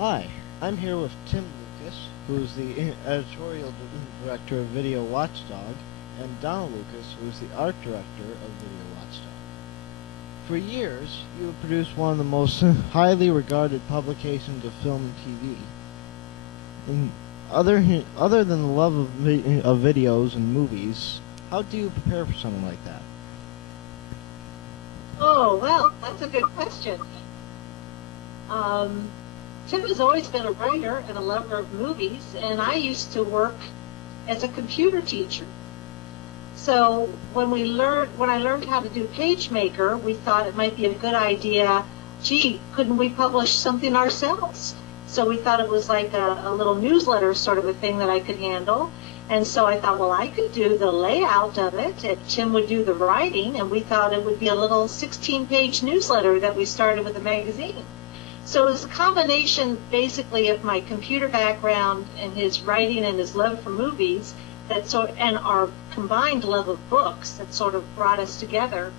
Hi, I'm here with Tim Lucas, who's the editorial director of Video Watchdog, and Donald Lucas, who's the art director of Video Watchdog. For years, you have produced one of the most highly regarded publications of film and TV. And other than the love of videos and movies, how do you prepare for something like that? Oh, well, that's a good question. Tim has always been a writer and a lover of movies, and I used to work as a computer teacher. So when I learned how to do PageMaker, we thought it might be a good idea, gee, couldn't we publish something ourselves? So we thought it was like a little newsletter sort of a thing that I could handle. And so I thought, well, I could do the layout of it, and Tim would do the writing, and we thought it would be a little 16-page newsletter that we started with a magazine. So it was a combination, basically, of my computer background and his writing and his love for movies, and our combined love of books that sort of brought us together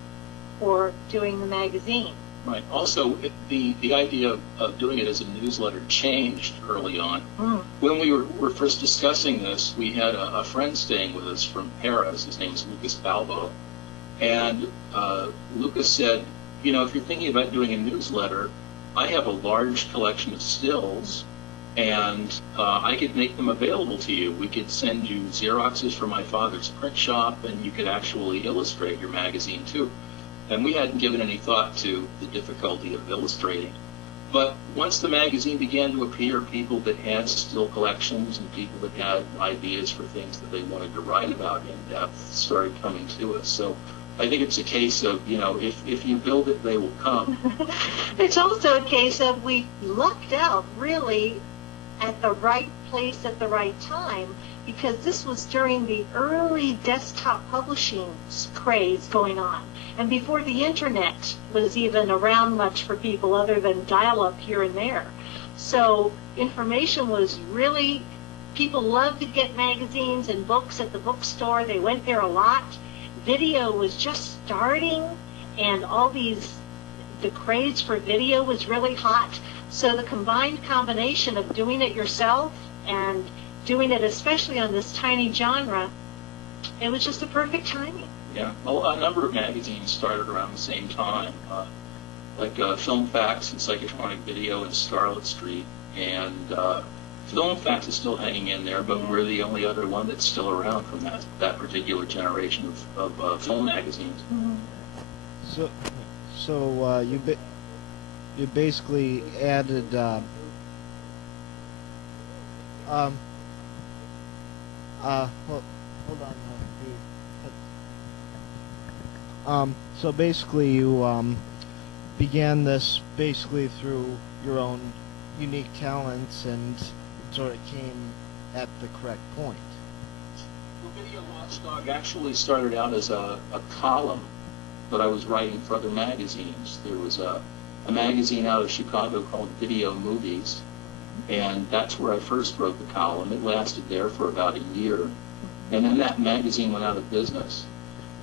for doing the magazine. Right. Also, the idea of doing it as a newsletter changed early on. When we were first discussing this, we had a friend staying with us from Paris. His name is Lucas Balbo. And Lucas said, you know, if you're thinking about doing a newsletter, I have a large collection of stills, and I could make them available to you. We could send you Xeroxes from my father's print shop, and you could actually illustrate your magazine, too. And we hadn't given any thought to the difficulty of illustrating. But once the magazine began to appear, people that had still collections and people that had ideas for things that they wanted to write about in depth started coming to us. So I think it's a case of, you know, if you build it, they will come. It's also a case of we lucked out, really, at the right place at the right time, because this was during the early desktop publishing craze going on, and before the internet was even around much for people other than dial-up here and there. So information was really, people loved to get magazines and books at the bookstore. They went there a lot. Video was just starting, and the craze for video was really hot. So the combined combination of doing it yourself and doing it especially on this tiny genre, it was just a perfect timing. Yeah, well, a number of magazines started around the same time, like Film Facts and Psychotronic Video and Scarlet Street. And Film Facts is still hanging in there, but we're the only other one that's still around from that particular generation of film magazines. So you basically added hold on. So basically you began this basically through your own unique talents, and it sort of came at the correct point. The Video Watchdog actually started out as a column that I was writing for other magazines. There was a magazine out of Chicago called Video Movies, and that's where I first wrote the column. It lasted there for about a year, and then that magazine went out of business.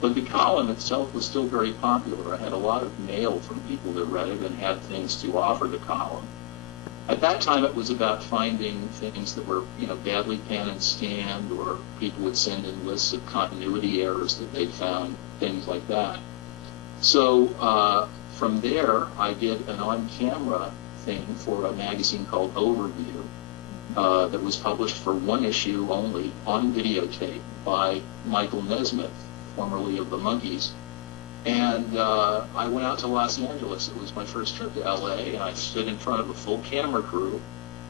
But the column itself was still very popular. I had a lot of mail from people that read it and had things to offer the column. At that time, it was about finding things that were, you know, badly pan and scanned, or people would send in lists of continuity errors that they'd found, things like that. So from there, I did an on-camera thing for a magazine called Overview that was published for one issue only on videotape by Michael Nesmith, formerly of the Monkees. And I went out to Los Angeles. It was my first trip to LA, and I stood in front of a full camera crew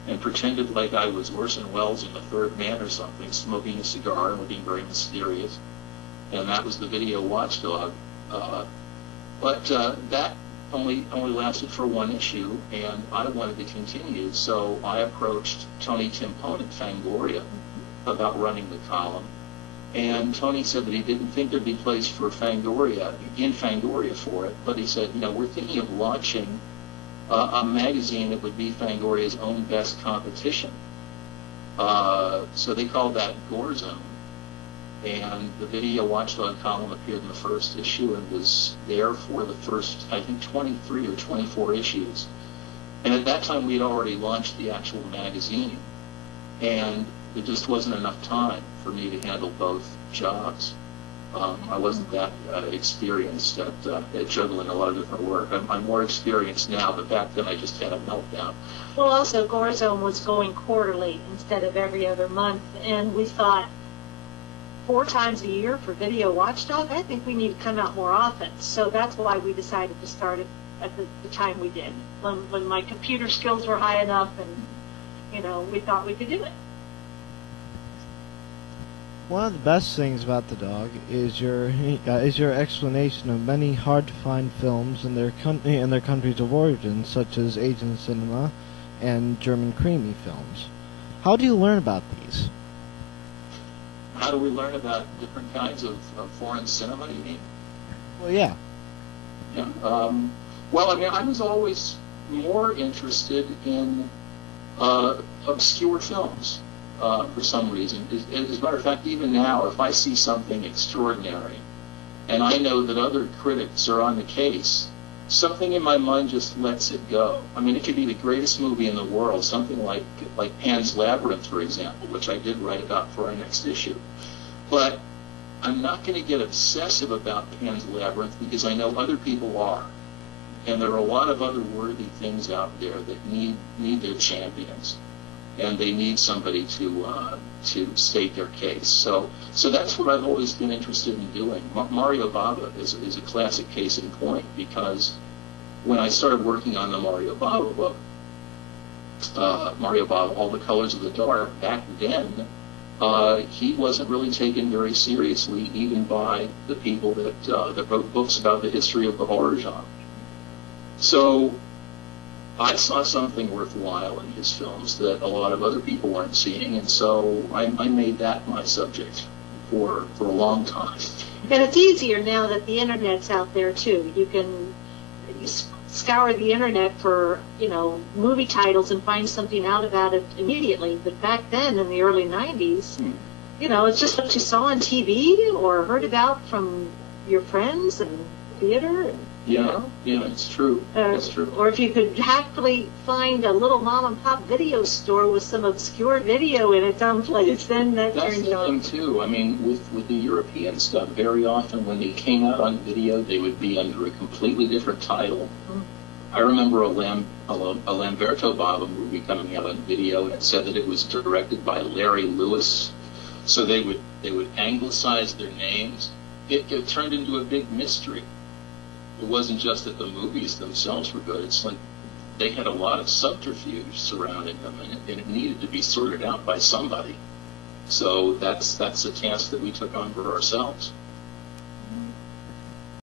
and pretended like I was Orson Welles in The Third Man or something, smoking a cigar and looking very mysterious. And that was the Video Watchdog. But that only lasted for one issue, and I wanted to continue, so I approached Tony Timpone at Fangoria about running the column. And Tony said that he didn't think there'd be place for Fangoria for it, but he said, you know, we're thinking of launching a magazine that would be Fangoria's own best competition. So they called that Gore Zone. And the Video Watchdog column appeared in the first issue and was there for the first, I think, 23 or 24 issues. And at that time, we had already launched the actual magazine, and there just wasn't enough time for me to handle both jobs. I wasn't that experienced at juggling a lot of different work. I'm more experienced now, but back then I just had a meltdown. Well, also, Gorezone was going quarterly instead of every other month, and we thought 4 times a year for Video Watchdog, I think we need to come out more often. So that's why we decided to start it at the time we did, when my computer skills were high enough and, we thought we could do it. One of the best things about the dog is your explanation of many hard-to-find films and their countries of origin, such as Asian cinema and German creamy films. How do you learn about these? How do we learn about different kinds of foreign cinema, you mean? Well, yeah. Yeah. Well, I mean, I was always more interested in obscure films. For some reason. As a matter of fact, even now, if I see something extraordinary, and I know that other critics are on the case, something in my mind just lets it go. I mean, it could be the greatest movie in the world, something like Pan's Labyrinth, for example, which I did write about for our next issue. But I'm not going to get obsessive about Pan's Labyrinth because I know other people are. And there are a lot of other worthy things out there that need their champions. And they need somebody to state their case. So that's what I've always been interested in doing. Mario Bava is a classic case in point, because when I started working on the Mario Bava book, Mario Bava, All the Colors of the Dark, back then, he wasn't really taken very seriously, even by the people that wrote books about the history of the horror genre. So I saw something worthwhile in his films that a lot of other people weren't seeing, and so I made that my subject for a long time. And it's easier now that the internet's out there too. You can scour the internet for movie titles and find something out about it immediately. But back then, in the early '90s, it's just what you saw on TV or heard about from your friends and theater. And, yeah, it's true. It's true. Or if you could happily find a little mom-and-pop video store with some obscure video in it someplace, then that's the thing, too. I mean, with the European stuff, very often when they came out on video, they would be under a completely different title. Mm-hmm. I remember a Lamberto Bava movie coming out on video, and it said that it was directed by Larry Lewis. So they would anglicize their names. It turned into a big mystery. It wasn't just that the movies themselves were good. It's like they had a lot of subterfuge surrounding them, and it needed to be sorted out by somebody. So that's a task that we took on for ourselves.